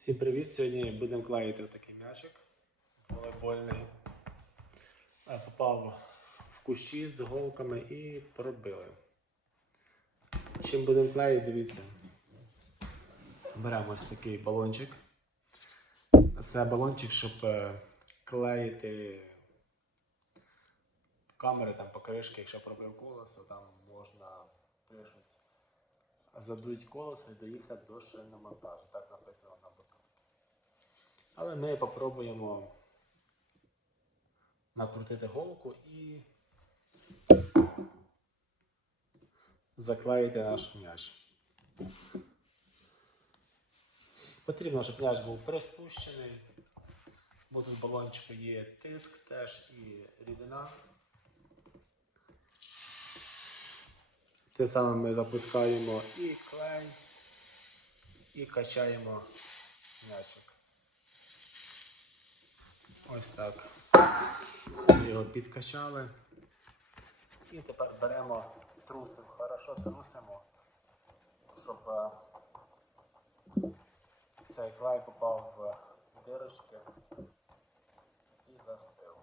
Всім привіт! Сьогодні будемо клеїти такий м'ячик волейбольний. Е, Попав в кущі з голками і пробили. Чим будемо клеїти, дивіться. Беремо ось такий балончик. Це балончик, щоб е, клеїти камери, там покришки, якщо пробив колесо, там можна пишуть задуть колесо і доїхати до шиномонтажу. Так написано на. Але ми попробуємо накрутити голку і заклеїти наш м'яч. Потрібно, щоб м'яч був приспущений, бо тут в балончику є тиск теж і рідина. Тим самим ми запускаємо і клей, і качаємо м'ячик. Ось так. Його підкачали. І тепер беремо трусим, хорошо трусимо, щоб е, цей клей попав в дирочки і застив.